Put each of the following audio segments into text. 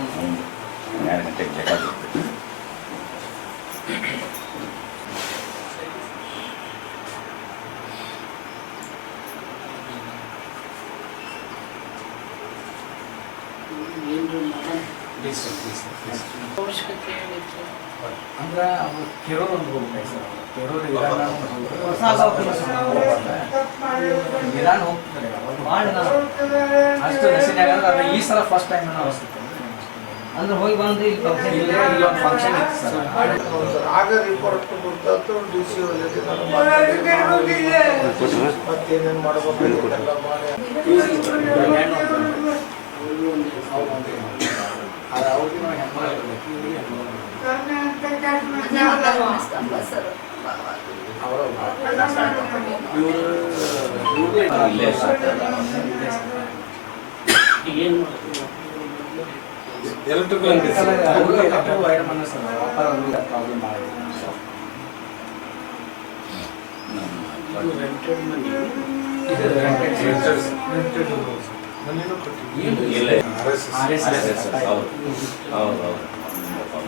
2 ಗಂಟೆಗೆ ಬೇಕಾಗುತ್ತೆ. ಅಂದ್ರೆ ಅವ್ರು ಕೆರೋರು ಒಂದು ಹೋಗ್ತಾರೆ ಸರ್. ಕೆರೋರು ಇರಾನ್ ಹೋಗ್ತಾರೆ ಅಷ್ಟು ನಶೀನಾಗ ಅಂದ್ರೆ ಈ ಸಲ ಫಸ್ಟ್ ಟೈಮ್ ಅನಿಸುತ್ತೆ. ಅಂದ್ರೆ ಹೋಗಿ ಬಂದು ಇಲ್ಲಿ ಫಂಕ್ಷನ್ ಇತ್ತು ಸರ್. ಆಗ ರಿಪೋರ್ಟ್ ಕೊಡ್ತು ಡಿ ಸಿ ಮತ್ತೇನೇನು ಮಾಡಬೇಕು ಎಲ್ಲ ಮಾಡಿ ಅವ್ರಿಗೆ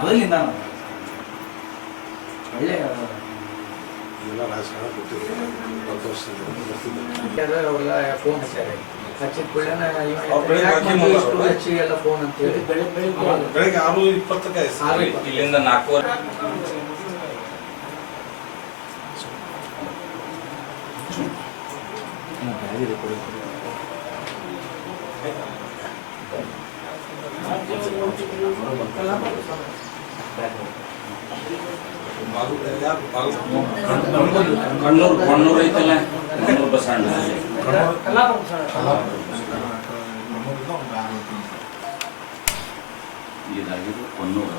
ಮೊದಲಿಂದ ಒಳ್ಳೆ ಅವ್ರಿಗೆಲ್ಲ ಫೋನ್ ಹಚ್ಚಾರೆ. ಹಚ್ಚಿದ ಕೂಡಲೇ ಹೆಚ್ಚಿಗೆಲ್ಲ ಫೋನ್ ಅಂತೇಳಿ ಬೆಳಗ್ಗೆ 6:20ಕ್ಕೆ ಇಲ್ಲಿಂದ 4 ಕಣ್ಣೂರು ಐತಲ್ಲ, ಕಣ್ಣೂರು ಬಸ್ ಸ್ಟ್ಯಾಂಡ್ ಇದಾಗಿದ್ದು ಕೊಣ್ಣೂರು.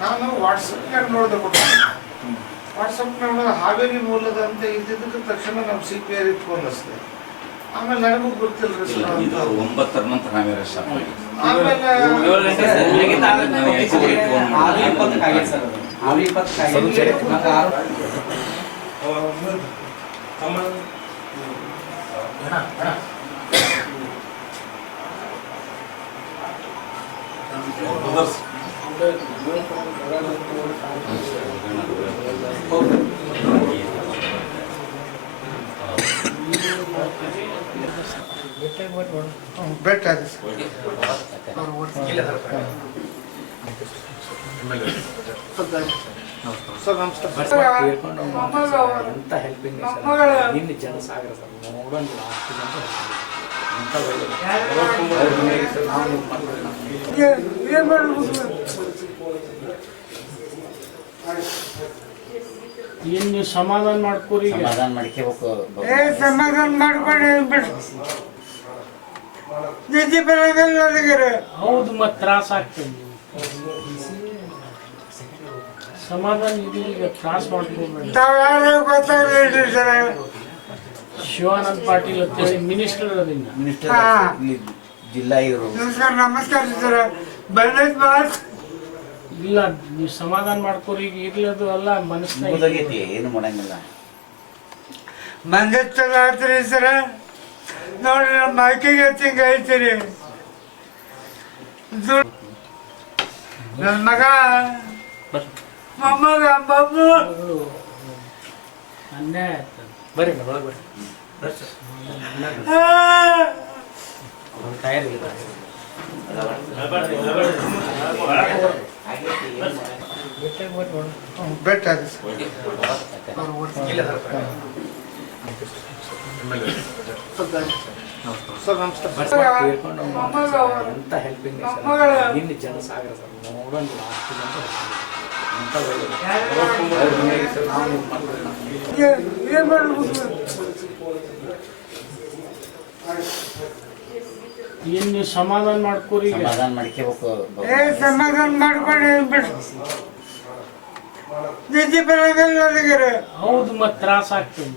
ನಾನು ವಾಟ್ಸಪ್ನಾಗ ನೋಡಿದೆ ಕೊಟ್ಟು ವಾಟ್ಸಪ್ನಾಗ ಹಾವೇರಿ ಮೂಲದ ಅಂತ ಇದ್ದಿದ್ದಕ್ಕೆ ತಕ್ಷಣ ನಮ್ಮ ಸಿ ಪಿ ಆರ್ ಫೋನ್ ಹಚ್ಚಿದೆ. ಆಮೇಲೆ ನನಗೂ ಗೊತ್ತಿಲ್ಲ ಸರ್. 9 ನಂತರ ನಾವೇ ಆಮೇಲೆ ಬೆಟ್ಟ ಸರ್ ನಮಸ್ಕಾರ. ಎಂತ ಹೆಲ್ಪಿಂಗ್ ನಿನ್ನ ಜನಸಾಗರ ಸರ್ ನೋಡೋಂಗಿಲ್ಲ ಅಷ್ಟು ಜನ ಏನ್ ನೀವು ಸಮಾಧಾನ ಮಾಡ್ಕೋರಿ. ಸಮಾಧಾನ ಮಾಡ್ಕೋಬೇಕು. ಸಮಾಧಾನ ಮಾಡ್ಕೊಂಡು ನಿಧಿ ಬರೋದಿಲ್ಲ ನನಗೆ. ಹೌದು, ಮತ್ತೆ ತ್ರಾಸ ಆಗ್ತದೆ. ಸಮಾಧಾನ ಇದೆ, ಈಗ ತ್ರಾಸ ಮಾಡ್ಕೋಬೇಡಿ. ಗೊತ್ತಾಗಲಿ ಸರ್. ಶಿವಾನಂದ ಪಾಟೀಲ್ ಅಂತೇಳಿ ಮಿನಿಸ್ಟರ್ ಅದರಿಂದ ಜಿಲ್ಲಾ ಇವರು. ನಮಸ್ಕಾರ ಸರ್. ಬಂದೈತ್ ಇಲ್ಲ, ನೀವು ಸಮಾಧಾನ ಮಾಡ್ಕೋರಿ. ಈಗ ಇರ್ಲದು ಅಲ್ಲ ಮನಸ್ಸಿನಾಗ ಏನು ಮಾಡಂಗಿಲ್ಲ. ಮಂದಿ ಚಲೋ ಆತ್ರಿ ಸರ. ನೋಡ್ರಿ ನಮ್ಮ ಮೈಕಿಗೆ ಹಿಂಗ ಐತಿರಿ. ನನ್ನ ಮಗ ಮೊಮ್ಮಗ ಬಾಬು ಅನ್ಯಾಯ ಆಯ್ತು. ಬರ್ರಿ ಒಳಗೆ ಬರ್ರಿ. ತಯಾರಿಲ್ಲ ಬೆಟ್ಟ ಸರ್ ನಮಸ್ಕಾರ. ಎಂತ ಹೆಲ್ಪಿಂಗ್ ನಿನ್ನ ಜನಸಾಗರ ಸರ್ ನೋಡೋಂಗಿಲ್ಲ ಅಷ್ಟು ಜನ ಏನ್ ಮಾಡ್ಬೇಕು. ಏನ್ ನೀವು ಸಮಾಧಾನ ಮಾಡ್ಕೋರಿ. ಸಮಾಧಾನ ಮಾಡ್ಕೋಬೇಕು. ಸಮಾಧಾನ ಮಾಡ್ಕೊಂಡು ನಿಧಿ ಬರೋದಿಲ್ಲ ನನಗೆ. ಹೌದು, ಮತ್ತೆ ತ್ರಾಸ ಆಗ್ತದೆ.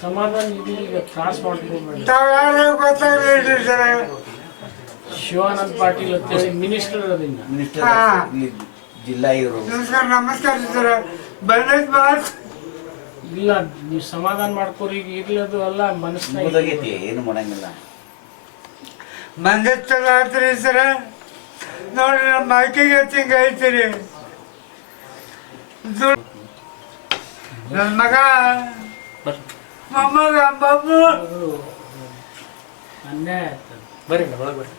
ಸಮಾಧಾನ ಇದೆ, ಈಗ ತ್ರಾಸ ಮಾಡ್ಕೋಬೇಡಿ. ಗೊತ್ತಾಗಲಿ ಸರ್. ಶಿವಾನಂದ ಪಾಟೀಲ್ ಅಂತೇಳಿ ಮಿನಿಸ್ಟರ್ ಅದರಿಂದ ಜಿಲ್ಲಾ ಇವರು. ನಮಸ್ಕಾರ ಸರ್. ಬಂದೈತ್ ಇಲ್ಲ ನೀವು ಸಮಾಧಾನ ಮಾಡ್ಕೋರಿ ಈಗ ಇರ್ಲದು ಅಲ್ಲ ಮನಸ್ಸಿನಾಗ ಮುಗಿದೋಗೈತಿ ಏನು ಮಾಡಂಗಿಲ್ಲ. ಮಂದಿ ಚಲೋ ಆತ್ರಿ ಸರ. ನೋಡ್ರಿ ನಮ್ಮ ಆಕೆಗೆ ಹಿಂಗ ಐತಿರಿ. ನನ್ನ ಮಗ ಮೊಮ್ಮಗ ಬಾಬು ಅನ್ಯಾಯ ಆಯ್ತು. ಬರ್ರಿ ಒಳಗೆ ಬರ್ರಿ.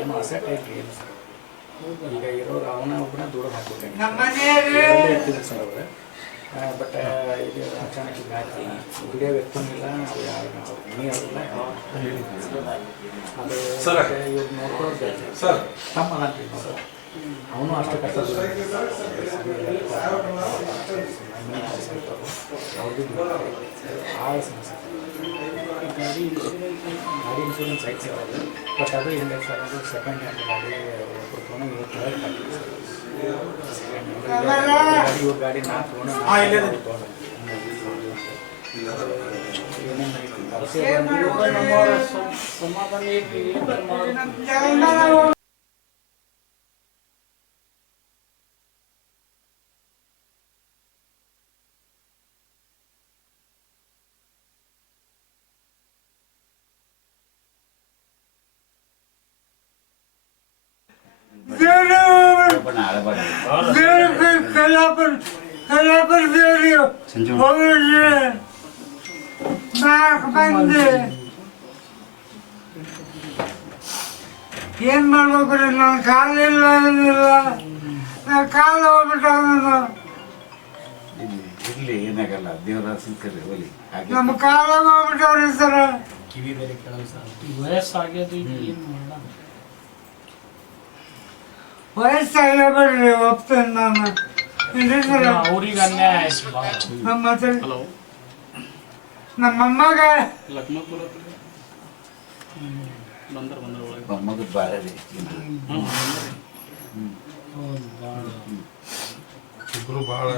ಏನು ಅಸೆಟ್ ಐತಿ ಏನು ಸರ್ ಈಗ ಇರೋರು ಅವನ ಒಬ್ಬನ ದೂರ ಹಾಕ್ಬೇಕು ನಮ್ಮ ಮನೆಯಲ್ಲಿ ಸರ್ ಅವ್ರೆ. ಬಟ್ ಇದು ಅಚಾನಕ್ ಗಾಡಿ ವಿಡಿಯೋ ವ್ಯಕ್ತನಿಲ್ಲ ಅವ್ರು ಯಾರು ಮನೆ ಅವರಿಲ್ಲ ಅದು ಸರ್. ಇವ್ರು ನೋಡ್ಕೊಂಡು ಸರ್ ತಮ್ಮ ಅದಂತ್ರಿ ಅವನು ಅಷ್ಟು ಕಷ್ಟ ಅವ್ರದ್ದು ಭಾಳ ಸಮಸ್ಯೆ ಗಾಡಿ ಇನ್ಶೂರೆನ್ಸ್ ಐತೆ ಸರ್ ಅದು. ಬಟ್ ಅದು ಏನಿಲ್ಲ ಸರ್ ಅದು ಸೆಕೆಂಡ್ ಹ್ಯಾಂಡ್ ಗಾಡಿ ಒಬ್ಬರು ತೊಗೊಂಡು ಇವ್ರ ಗಾಡಿ ನಾ ತೊಗೊಂಡು ನಮ್ಮವರ ಸಮಾಧಾನ ಇರ್ಲಿ, ಏನಾರ ಮಾಡು. ಒಬ್ಬನ ಅಳಬಾರ್ದು. ಕಲಾಪುರ ದೇವ್ರಿ ಹೋಗ್ರಿ 4 ಮಂದಿ ಏನ್ ಮಾಡ್ಬೇಕ್ರಿ? ನನ್ನ ಕಾಲಿಲ್ಲ ಏನಿಲ್ಲ, ನನ್ನ ಕಾಲು ಹೋಗ್ಬಿಟ್ಟ. ಇರ್ಲಿ ಏನಾಗಲ್ಲ, ದೇವರ ಸಿಕ್ಕಲ್ಲಿ ಹೋಲಿ ಹಾಗೆ. ನಮ್ಮ ಕಾಲ ಹೋಗ್ಬಿಟ್ಟವ್ರಿ ಸರ. ಕಿವಿ ಬೇರೆ ಕೇಳಲ್ಲ ಸರ್. ವಯಸ್ಸಾಗ್ಯದ ಈಗ ಏನು ಮಾಡೋಣ? ವಯಸ್ಸಾಗ ಬಿಡ್ರಿ, ಒಪ್ತೇನೆ ನಾನು. ಇಲ್ರಿ ಸರ, ಅವ್ರಿಗೆ ಅನ್ಯಾಯ ಆಯ್ತು ಭಾಳ. ನಮ್ಮ ಮತ್ತೆ ನಮ್ಮ ಅಮ್ಮಗ ಮೊಮ್ಮಗದ ಭಾಳ ರೀ. ಹೌದು ಭಾಳ. ಇಬ್ರು ಭಾಳ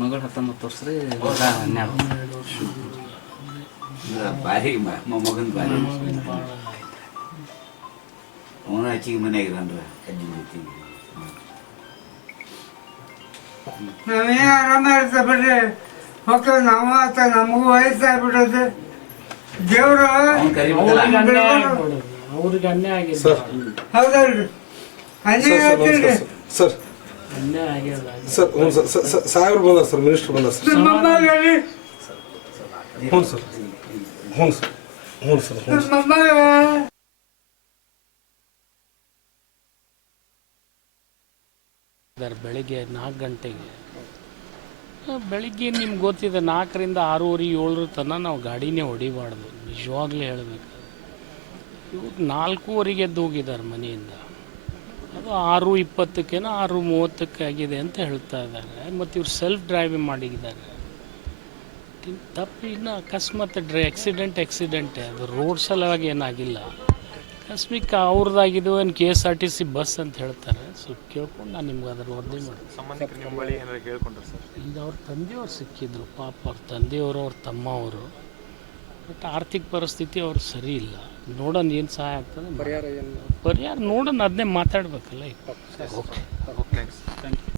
ಮಗಳು 19 ವರ್ಷ ರೀ. ಭಾರಿ ಮೊಮ್ಮಗನ ಭಾರಿ. ಭಾಳ ಅವನು ಹಚ್ಚಿಗೆ ಮನೆಯಾಗ ಇರನ್ರ ಅಜ್ಜಿ ಜೊತೆಗೆ. ನಾವೇನು ಆರಾಮ ಇರ್ತ ಬಿಡ್ರಿ. ಹೋಗ್ತೇವೆ ನಾವು. ಆತ ನಮಗೂ ವಯಸ್ಸಾಗ್ಬಿಟ್ಟದೆ. ದೇವ್ರು ಅವ್ನು ಕರಿಬೇಕಲ್ಲ. ಅವ್ರಿಗೆ ಅನ್ಯಾಯ ಆಗ್ಬಿಡೋದು. ಅವ್ರಿಗೆ ಅನ್ಯಾಯ ಆಗಿದೆ. ಹೌದಲ್ರಿ? ಅದೇ ಹೇಳ್ತೀರಿ. ಸರ್ ಅನ್ಯಾಯ ಆಗ್ಯದ. ಸರ್ ಹ್ಞೂ ಸರ್ ಸಾಹೇಬ್ರು ಬಂದಾರ ಸರ್, ಮಿನಿಸ್ಟರ್ ಬಂದಾರ ಸರ್. ನಮ್ಮ ಅಮ್ಮಗರಿ ಹ್ಞೂ ಸರ್ ಹ್ಞೂ ಸರ್ ಹ್ಞೂ ಸರ್ ಹ್ಞೂ ಸರ್. ನಮ್ಮ ಅಮ್ಮಗ ಬೆಳಿಗ್ಗೆ 4 ಗಂಟೆಗೆ. ಬೆಳಿಗ್ಗೆ ನಿಮ್ಗೆ ಗೊತ್ತಿದೆ 4ರಿಂದ 6:30 7 ತನಕ ನಾವು ಗಾಡಿನೇ ಹೊಡಿಬಾರ್ದು, ನಿಜವಾಗ್ಲೂ ಹೇಳಬೇಕು. ಇವ್ರು 4:15 ಎದ್ದು ಹೋಗಿದ್ದಾರೆ ಮನೆಯಿಂದ. ಅದು 6:20 6:30 ಆಗಿದೆ ಅಂತ ಹೇಳ್ತಾ ಇದ್ದಾರೆ. ಮತ್ತು ಇವ್ರು ಸೆಲ್ಫ್ ಡ್ರೈವಿಂಗ್ ಮಾಡಿದ್ದಾರೆ. ತಪ್ಪು ಇನ್ನು ಅಕಸ್ಮಾತ್ ಆಕ್ಸಿಡೆಂಟೇ ಅದು. ರೋಡ್ ಸಲುವಾಗಿ ಏನಾಗಿಲ್ಲ, ಆಕಸ್ಮಿಕ ಅವ್ರದ್ದಾಗಿದ್ದು. ಏನು KSRTC ಬಸ್ ಅಂತ ಹೇಳ್ತಾರೆ. ಸ್ವಲ್ಪ ಕೇಳ್ಕೊಂಡು ನಾನು ನಿಮ್ಗೆ ಅದ್ರ ವರದಿ ಮಾಡಿ. ಈಗ ಅವ್ರ ತಂದೆಯವ್ರು ಸಿಕ್ಕಿದ್ರು ಪಾಪ. ಅವ್ರ ತಂದೆಯವರು, ಅವ್ರ ತಮ್ಮ ಅವರು. ಬಟ್ ಆರ್ಥಿಕ ಪರಿಸ್ಥಿತಿ ಅವ್ರು ಸರಿ ಇಲ್ಲ. ನೋಡೋಣ ಏನು ಸಹಾಯ ಆಗ್ತದೆ. ಪರಿಹಾರ ನೋಡೋಣ, ಅದನ್ನೇ ಮಾತಾಡ್ಬೇಕಲ್ಲ ಈಗ. Okay thank you.